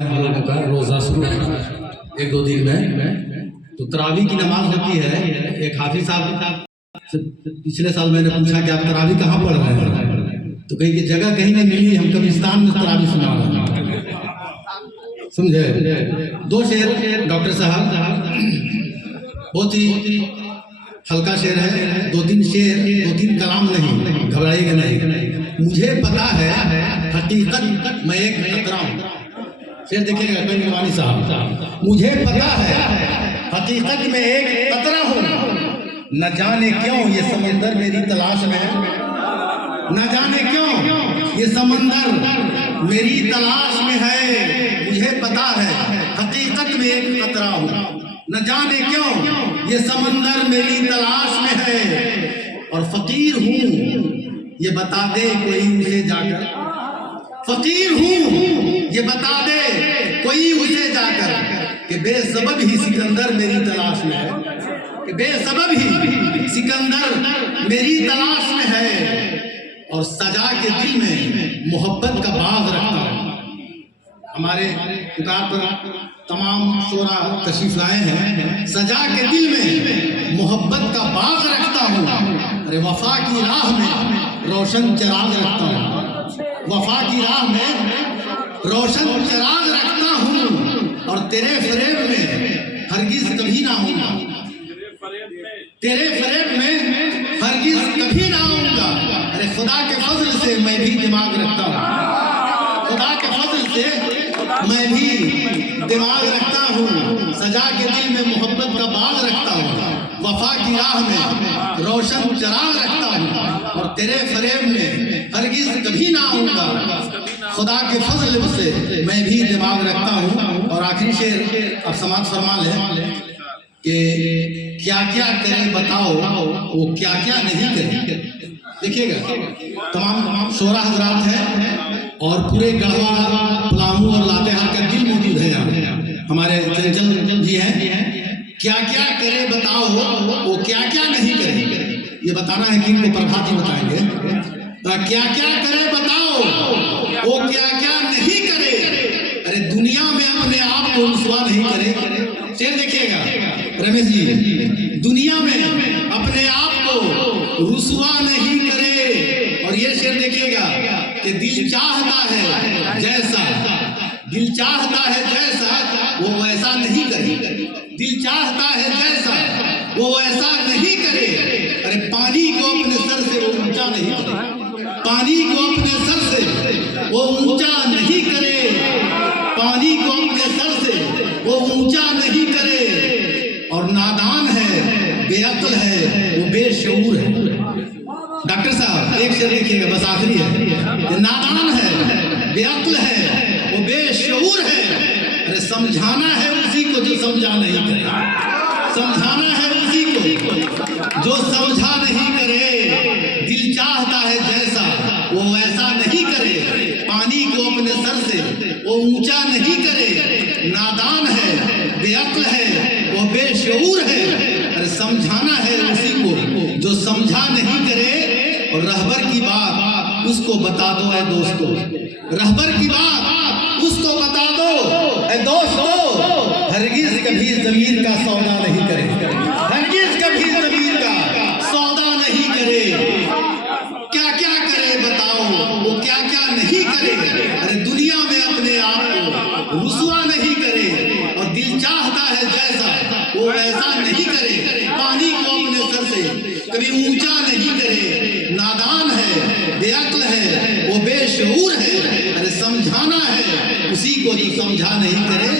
हम लोगों का रोज़ा शुरू एक दो दिन में तो तरावी की नमाज होती है। एक हाफिज साहब से पिछले साल मैंने पूछा कि आप तरावी कहाँ पढ़ रहे हैं, तो कहीं की जगह कहीं नहीं मिली, हम कब्रिस्तान में तरावी सुना रहे हैं। समझे? दो शेर डॉक्टर साहब, बहुत ही हल्का शेर है, दो तीन शेर, दो तीन कलाम नहीं, घबराइएगा नहीं। मुझे पता है हकीकत मैं एक खतरा हूँ। शेर देखिएगा कहीं साहब, मुझे पता है हकीकत में एक खतरा हूँ, न जाने क्यों ये समंदर मेरी तलाश में है, न जाने क्यों ये समंदर मेरी तलाश में है। मुझे पता है हकीकत में एक खतरा हूँ, न जाने क्यों ये समंदर मेरी तलाश में है। और फकीर हूँ ये बता दे कोई उसे जाकर, फकीर हूँ ये बता दे कोई उसे जाकर, कि बेसबब ही सिकंदर मेरी तलाश में है, कि बेसबब ही सिकंदर मेरी तलाश में है। और सजा के दिल में मोहब्बत का बाग रखता हूँ। हमारे पुकार पर तमाम शोरा तशरीफ लाए हैं। सजा के दिल में मोहब्बत का बाग रखता हूँ, अरे वफा की राह में रोशन चिराग रखता हूँ, वफा की राह में रोशन चिराग रखता हूँ। और तेरे फरेब में हरगिज कभी ना आऊंगा, तेरे फरेब में हरगिज कभी ना आऊंगा। अरे खुदा के फजल से मैं भी दिमाग रखता हूँ, खुदा के फजल से मैं भी दिमाग रखता हूँ। सजा के दिल में मोहब्बत का बाग रखता हूँ, वफा की राह में रोशन चिराग रखता हूँ। और तेरे फरेब में हरगिज कभी ना आऊंगा, खुदा के फजल से मैं भी दिमाग रखता हूँ। और आखिरी शेर अब समाज फरमा ले कि क्या क्या करे बताओ वो क्या क्या नहीं करे। देखिएगा तमाम शोरा हजरात हैं और पूरे गढ़वा पलामू और लातेहार का दिल मौजूद है यहाँ, हमारे चंचल जी हैं। क्या क्या करे बताओ वो क्या क्या नहीं करे, ये बताना है कि इनको प्रभाती बताएंगे। क्या क्या करे बताओ वो क्या क्या नहीं करे, अरे दुनिया में अपने आप को रुसवा नहीं करे। शेर देखिएगा रमेश जी, दुनिया में अपने आप को रुसवा नहीं करे। और ये शेर देखिएगा कि दिल चाहता है जैसा, दिल चाहता है जैसा वो वैसा नहीं करे, दिल चाहता है जैसा वो वैसा नहीं करे। अरे पानी को अपने सर से वो ऊंचा नहीं करे, पानी को अपने सर से वो ऊंचा नहीं करे, पानी को अपने सर से वो ऊंचा नहीं करे। और नादान है बेअक्ल है वो बेशऊर है। डॉक्टर साहब एक शेर देखिएगा, बस आखिरी है। नादान है बेअक्ल है वो बेशऊर है, अरे समझाना है उसी को जो समझा नहीं करे, समझाना है उसी को जो समझा नहीं करे। दिल चाहता है जैसा वो वैसा नहीं करे, पानी को अपने सर से वो ऊंचा नहीं करे। नादान है बेअक्ल है वो बेशऊर है, अरे समझाना है उसी को जो समझा नहीं करे। और रहबर की बात उसको बता दो ऐ दोस्तों, रहबर की बात उसको बता दो ऐ दोस्तों, हरगिज कभी ज़मीर का सौदा नहीं करे, हरगिज कभी ज़मीर का सौदा नहीं करे। क्या क्या करे बताओ वो क्या क्या नहीं करे, अरे दुनिया में अपने आप को रुसवा नहीं करे। और दिल चाहता है जैसा वो वैसा नहीं करे, पानी को अपने सर से कभी ऊंचा नहीं करे। नादान है बेअक्ल है वो बेशऊर है, अरे समझाना है उसी को जो समझा नहीं करे।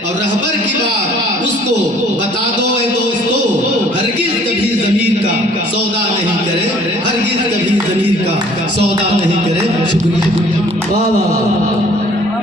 और रहबर की बात उसको बता दो ऐ दोस्तों, हरगिज कभी ज़मीर का सौदा नहीं करे, हरगिज कभी ज़मीर का सौदा नहीं करे। शुक्रिया।